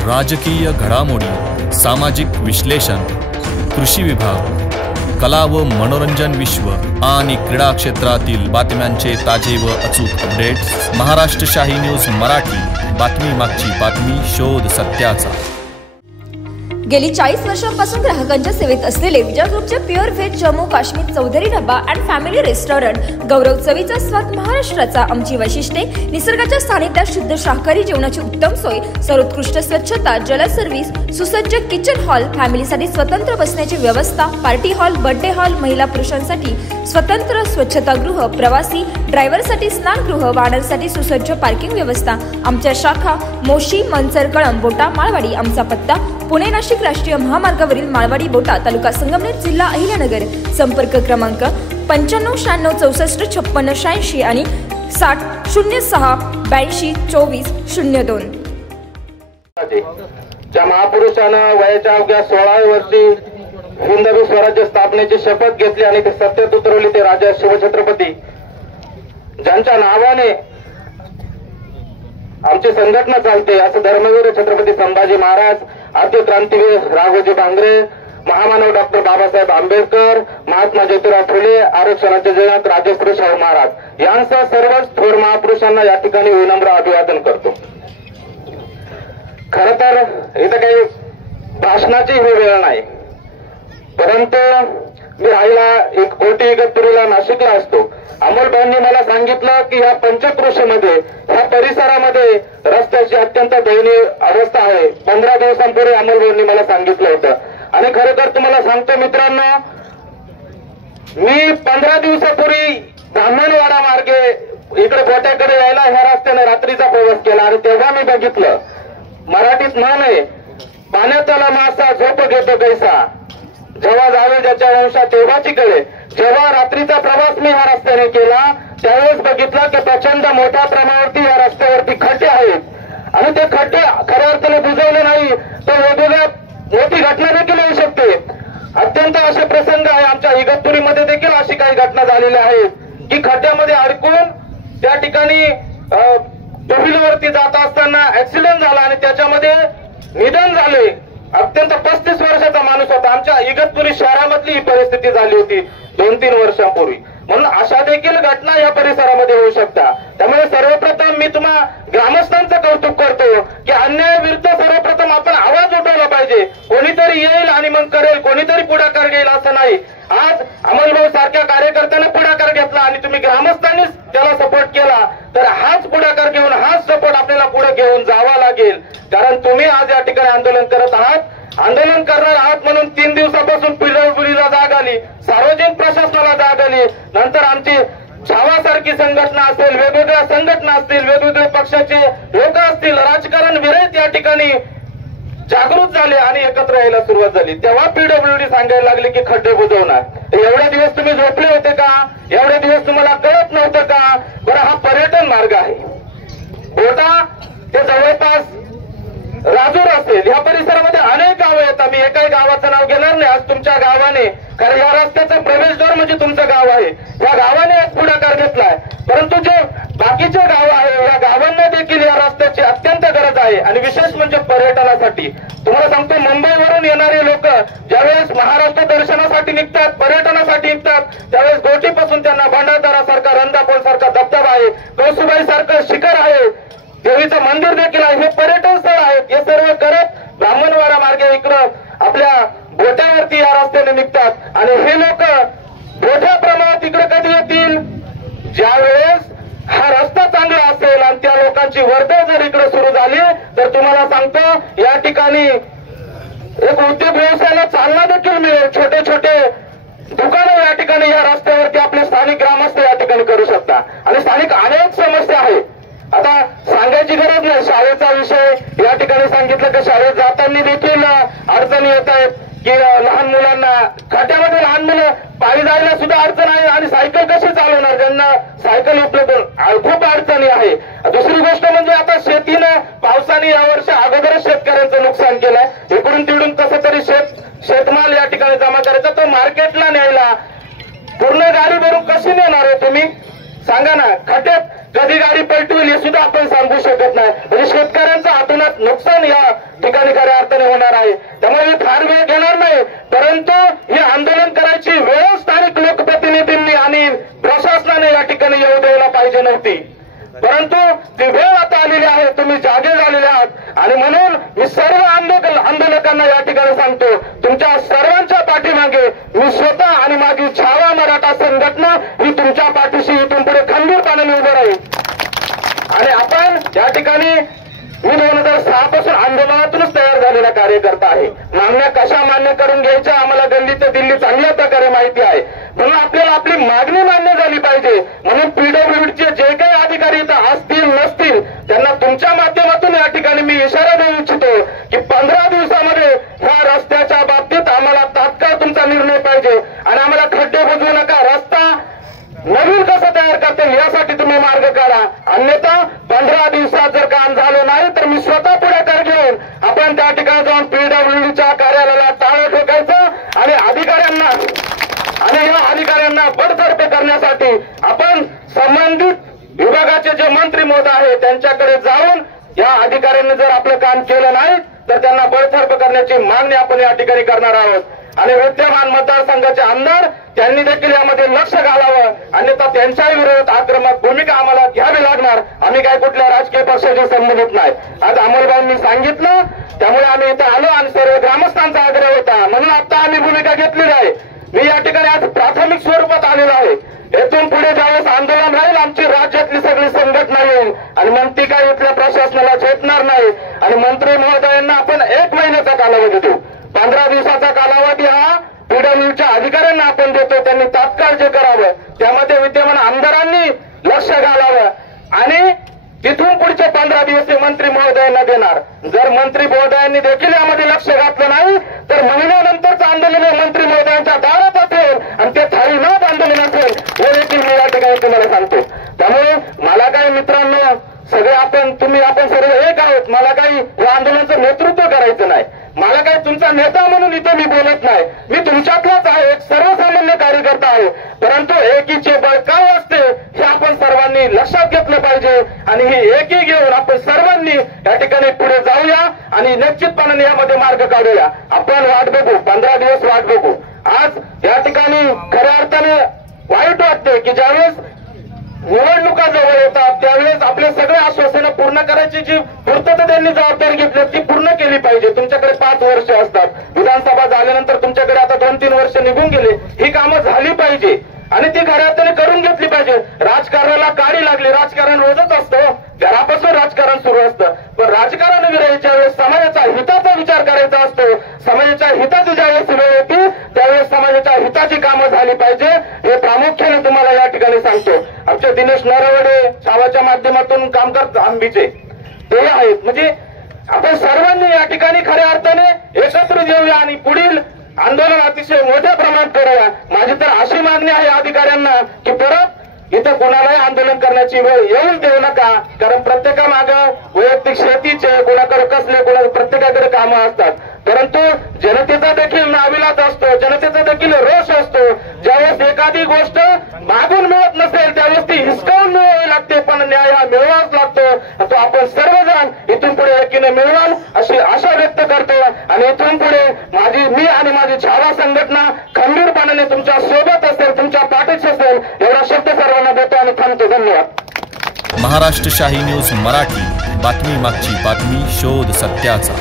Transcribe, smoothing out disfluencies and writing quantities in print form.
राजकीय घडामोडी, सामाजिक विश्लेषण, कृषी विभाग, कला व मनोरंजन विश्व आणि क्रीडा क्षेत्रातील बातम्यांचे ताजे व अचूक अपडेट्स। महाराष्ट्र शाही न्यूज मराठी, बातमी मागची बातमी, शोध सत्याचा। गेली 40 वर्षांपासून ग्राहकांच्या सेवेत असलेले विजय ग्रुपचे pure veg Jammu Kashmir Chaudhary dhaba and family restaurant, गौरव चवीचा स्वाद महाराष्ट्राचा। आमची वैशिष्ट्ये: निसर्गाच्या सानिध्यात शुद्ध शाकाहारी जेवणाची उत्तम सोय, सर्वोत्कृष्ट स्वच्छता, जल सर्व्हिस, सुसज्ज किचन हॉल, फॅमिलीसाठी स्वतंत्र बसण्याची व्यवस्था, पार्टी हॉल, बर्थडे हॉल, महिला पुरुषांसाठी स्वतंत्र स्वच्छतागृह, प्रवासी ड्रायव्हरसाठी स्नानगृह, वाहनांसाठी सुसज्ज पार्किंग व्यवस्था। आमच्या शाखा मोशी, मनसर, कळंब, बोटा, माळवाडी। आमचा पत्ता: पुणे नाशिक राष्ट्रीय महामार्गावरील माळवाडी बोटा, तालुका संगमनेर, जिल्हा अहिल्यानगर। संपर्क क्रमांक 95 96 64 56 86 आणि 60 06 82 24 02। ज्या महापुरुषानं वयाच्या अवघ्या 16व्या वर्षी हिंदवी स्वराज्य स्थापनेची शपथ घेतली आणि ते सत्तेत उतरवली, ते राजा शिवछत्रपती, ज्यांच्या नावाने आमची संघटना चालते, असं धर्मवीर छत्रपती संभाजी महाराज, आद्य क्रांतीवीर राघोजी भांगरे, महामानव डॉक्टर बाबासाहेब आंबेडकर, महात्मा ज्योतिराव फुले, आरक्षणाचे जनक राजश्री शाहू महाराज यांसह सर्वच थोर महापुरुषांना या ठिकाणी विनम्र अभिवादन करतो। खर तर इथं काही भाषणाची ही वेळ नाही, परंतु मी राहिला एक कोटी इगतपुरीला नाशिकला असतो। अमोलभाईंनी मला सांगितलं की या पंचक्रोशीमध्ये, ह्या परिसरामध्ये रस्त्याची अत्यंत दयनीय अवस्था आहे। 15 दिवसांपूर्वी अमोलभाईंनी मला सांगितलं होतं आणि खरं तर तुम्हाला सांगतो मित्रांनो, मी 15 दिवसापूर्वी ब्राह्मणवाडा मार्गे इकडे गोट्याकडे यायला ह्या रस्त्याने रात्रीचा प्रवास केला आणि तेव्हा मी बघितलं, मराठीत म्हण आहे, पाण्यातला मासा झोप घेतो कैसा, जेव्हा जावे ज्याच्या वंशा तेव्हाची कळे। जेव्हा रात्रीचा प्रवास मी ह्या रस्त्याने केला त्यावेळेस बघितलं की प्रचंड मोठ्या प्रमाणावरती या रस्त्यावरती खड्डे आहेत आणि ते खड्डे खऱ्या अर्थाने बुजवले नाही तर वेगवेगळ्या मोठी घटना देखील होऊ शकते। अत्यंत असे प्रसंग आहे, आमच्या इगतपुरीमध्ये देखील अशी काही घटना झालेल्या आहेत की खड्ड्यामध्ये अडकून त्या ठिकाणी टू व्हीलरवरती जात असताना ऍक्सिडेंट झाला आणि त्याच्यामध्ये निधन झाले। अत्यंत 35 वर्षाचा माणूस होता। आमच्या इगतपुरी शहरामधली ही परिस्थिती झाली होती 2-3 वर्षांपूर्वी। म्हणून अशा देखील घटना या परिसरामध्ये होऊ शकतात। त्यामुळे सर्वप्रथम मी तुम्हा ग्रामस्थांचं कौतुक करतो की अन्यायाविरुद्ध सर्वप्रथम आपण आवाज उठवला पाहिजे। कोणीतरी येईल आणि मग करेल, कोणीतरी पुढाकार घेईल असं नाही। आज अमोलभाऊ सारख्या कार्यकर्त्याने पुढाकार घेतला आणि तुम्ही ग्रामस्थांनीच त्याला सपोर्ट केला, तर हाच पुढाकार घेऊन हाच सपोर्ट आपल्याला पुढे घेऊन जावा लागेल। कारण तुम्ही आज या ठिकाणी आंदोलन करत आहात, आंदोलन करणार आहात म्हणून 3 दिवसापासून पिढीला जाग आली, सार्वजनिक प्रशासनाला जाग आली, नंतर आमची छावासारखी संघटना असेल, वेगवेगळ्या संघटना असतील, वेगवेगळे पक्षाचे लोक असतील, राजकारण विरहित या ठिकाणी जागृत झाले आणि एकत्र यायला सुरुवात झाली। तेव्हा पीडब्ल्यूडी सांगायला लागले की खड्डे बुजवणार। एवढे दिवस तुम्ही झोपले होते का? एवढे दिवस तुम्हाला कळत नव्हतं का? बरं, हा पर्यटन मार्ग आहे। बोटा ते जवळपास राजूर असेल, या परिसरामध्ये अनेक गावं आहेत। आम्ही एकाही गावाचं नाव घेणार नाही आज तुमच्या गावाने, कारण या रस्त्याचा प्रवेशद्वार म्हणजे तुमचं गाव आहे। या गावाने आज पुढाकार घेतलाय, परंतु जे बाकीचे गाव आहे या गावांना देखील या रस्त्याची अत्यंत गरज आहे आणि विशेष म्हणजे पर्यटनासाठी। तुम्हाला सांगतो, मुंबईवरून येणारे लोक ज्यावेळेस महाराष्ट्र दर्शनासाठी निघतात, पर्यटनासाठी निघतात, त्यावेळेस गोटीपासून त्यांना भंडारदरा सारखा, रंधापूर सारखा धबधबा आहे, कौसुबाई सारखं शिखर आहे, देवीचं मंदिर देखील आहे, हे पर्यटन स्थळ आहेत। हे सर्व करत ब्राह्मणवाडा मार्गे इकडं आपल्या बोट्यावरती या रस्त्याने निघतात आणि हे लोक मोठ्या प्रमाणात इकडे कधी येतील? ज्यावेळेस हा रस्ता चांगला असेल आणि त्या लोकांची वर्दळ जर इकडे सुरू झाली तर तुम्हाला सांगतो या ठिकाणी एक उद्योग व्यवसायाला चालना देखील मिळेल। छोटे छोटे दुकानं या ठिकाणी या रस्त्यावरती आपले स्थानिक ग्रामस्थ या ठिकाणी करू शकतात आणि स्थानिक अनेक समस्या आहेत। आता सांगायची गरज नाही, शाळेचा विषय या ठिकाणी सांगितलं की शाळेत जाताना देखील अडचणी येत आहेत की लहान मुलांना खाट्यामध्ये लहान मुलं पायी जायला सुद्धा अडचण आहे आणि सायकल कशी चालवणार, ज्यांना सायकल उपलब्ध खूप अडचणी आहे। दुसरी गोष्ट म्हणजे आता शेतीनं पावसाने यावर्षी अगोदरच शेतकऱ्यांचं नुकसान केलंय। इकडून तिकडून कसं तरी शेतमाल या ठिकाणी जमा करायचा, तो मार्केटला न्यायला पूर्ण गाडी भरून कशी नेणार आहे तुम्ही सांगा ना? खड्ड्यात कधी गाडी पलटवेल हे सुद्धा आपण सांगू शकत नाही. म्हणजे शेतकऱ्यांचं हातूनात नुकसान या ठिकाणी खऱ्या अर्थाने होणार आहे. त्यामुळे मी फार वेळ घेणार नाही, परंतु हे आंदोलन करायची वेळ स्थानिक लोकप्रतिनिधींनी आणि प्रशासनाने या ठिकाणी येऊ द्यायला पाहिजे नव्हती, परंतु ती वेळ आता आलेली आहे. तुम्ही जागे झालेले आहात आणि म्हणून मी सर्व आंदोलकांना या ठिकाणी सांगतो, तुमच्या सर्वांच्या पाठीमागे मी स्वतः आणि माझी छावा मराठा संघटना ही तुमच्या पाठीशी इथून पुढे खंबीरपणे उभं राहील. आणि आपण या ठिकाणी मी 2006 पासून आंदोलनातूनच तयार झालेला कार्यकर्ता आहे. मागण्या कशा मान्य करून घ्यायच्या आम्हाला गल्ली ते दिल्ली चांगल्या प्रकारे माहिती आहे. म्हणून आपल्याला आपली मागणी मान्य झाली पाहिजे. म्हणून पीडब्ल्यूडीचे जे काही अधिकारी इथं असतील नसतील त्यांना तुमच्या माध्यमातून या ठिकाणी मी इशारा देऊ इच्छितो की 15 दिवसामध्ये ह्या रस्त्याच्या बाबतीत आम्हाला तात्काळ तुमचा निर्णय पाहिजे आणि आम्हाला खड्डे बुजवू नका. रस्ता नवीन कसं तयार करता येईल यासाठी तुम्ही मार्ग काढा. अन्यथा 15 दिवसात जर काम झालं नाही तर मी स्वतः पुढाकार घेऊन आपण त्या ठिकाणी जाऊन पीडब्ल्यूडीच्या कार्यालयाला टाळं ठोकायचं आणि अधिकाऱ्यांना बडतर्फ करण्यासाठी आपण संबंधित विभागाचे जे मंत्री महोदय आहेत त्यांच्याकडे जाऊन या अधिकाऱ्यांनी जर आपलं काम केलं नाही तर त्यांना बडतर्फ करण्याची मागणी आपण या ठिकाणी करणार आहोत. आणि विद्यमान मतदारसंघाचे आमदार त्यांनी देखील यामध्ये लक्ष घालावं, अन्यथा त्यांच्याही विरोधात आक्रमक भूमिका आम्हाला घ्यावी लागणार. आम्ही काय कुठल्या राजकीय पक्षाशी संबंधित नाही. आज अमोलभाऊंनी सांगितलं त्यामुळे आम्ही इथं आलो आणि सर्व ग्रामस्थांचा आग्रह होता म्हणून आता आम्ही भूमिका घेतलेली आहे. मी या ठिकाणी आज प्राथमिक स्वरूपात आलेलो आहे. येथून पुढे ज्यावेळेस आंदोलन राहील आमची राज्यातली सगळी संघटना येईल आणि मंत्री काय इथल्या प्रशासनाला झेपणार नाही आणि मंत्री महोदयांना आपण 1 महिन्याचा कालावधी देऊ. 15 दिवसाचा कालावधी हा पीडब्ल्यूडीच्या अधिकाऱ्यांना आपण देतो. त्यांनी तात्काळ जे करावं त्यामध्ये विद्यमान आमदारांनी लक्ष घालावं आणि तिथून पुढचे 15 दिवस हे मंत्री महोदयांना देणार. जर मंत्री महोदयांनी देखील यामध्ये लक्ष घातलं नाही तर महिन्यानंतरचं आंदोलन मंत्री महोदयांच्या दारात असेल आणि ते थाळीनाथ आंदोलन असेल हे देखील मी या ठिकाणी तुम्हाला सांगतो. त्यामुळे मला काही मित्रांनो सगळे आपण सर्व एक आहोत. मला काही या आंदोलनाचं नेतृत्व करायचं नाही. मला काही तुमचा नेता म्हणून इथे मी बोलत नाही. मी तुमच्यातलाच आहे, एक सर्वसामान्य कार्यकर्ता आहे. परंतु एकीचे बळ काय असते हे आपण सर्वांनी लक्षात घेतलं पाहिजे आणि ही एकी घेऊन आपण सर्वांनी या ठिकाणी पुढे जाऊया आणि निश्चितपणाने यामध्ये मार्ग काढूया. आपण वाट बघू, 15 दिवस वाट बघू. आज या ठिकाणी खऱ्या अर्थाने वाईट वाटते की ज्यावेळेस निवडणुका जवळ येतात त्यावेळेस आपले सगळे आश्वासनं पूर्ण करायची जी पूर्तता त्यांनी जबाबदारी घेतली ती पूर्ण केली पाहिजे. तुमच्याकडे 5 वर्ष असतात. विधानसभा झाल्यानंतर तुमच्याकडे आता 2-3 वर्ष निघून गेले. ही कामं झाली पाहिजे आणि ती खऱ्या अर्थाने करून घेतली पाहिजे. राजकारणाला काडी लागली. राजकारण रोजच असतं, घरापासून राजकारण सुरू असतं. पण राजकारण विरायच्या वेळेस समाजाच्या हिताचा विचार करायचा असतो. समाजाच्या हिताची ज्यावेळेस वेळ येते त्यावेळेस समाजाच्या हिताची कामं झाली पाहिजे हे प्रामुख्याने तुम्हाला या ठिकाणी सांगतो. आमचे दिनेश नरवडे छावाच्या माध्यमातून काम करतात आंबीचे ते आहेत. म्हणजे आपण सर्वांनी या ठिकाणी खऱ्या अर्थाने एकत्र येऊया आणि पुढील आंदोलन अतिशय मोठ्या प्रमाणात करूया. माझी तर अशी मागणी आहे अधिकाऱ्यांना की परत इथं कोणालाही आंदोलन करण्याची वेळ येऊन देऊ नका. कारण प्रत्येकामागं वैयक्तिक शेतीचे कोणाकडे कसले प्रत्येकाकडे कामं असतात. परंतु जनतेचा देखील नाविलाज असतो, जनतेचा देखील रोष असतो. ज्यावेळेस एखादी गोष्ट मागून मिळत नसेल त्यावेळेस ती हिसकावून मिळवावी लागते, पण न्याय हा मिळवाच लागतो. तो आपण सर्वजण इथून पुढे एकीने मिळवाल अशी आशा व्यक्त करतो आणि इथून पुढे मी आणि माझी छावा संघटना खंबीरपणाने तुमच्या सोबत असेल, तुमच्या पाठीशी असेल एवढा शब्द सर्वांना देतो आणि थांबतो. धन्यवाद. महाराष्ट्र शाही न्यूज मराठी, बातमी मागची बातमी, शोध सत्याचा.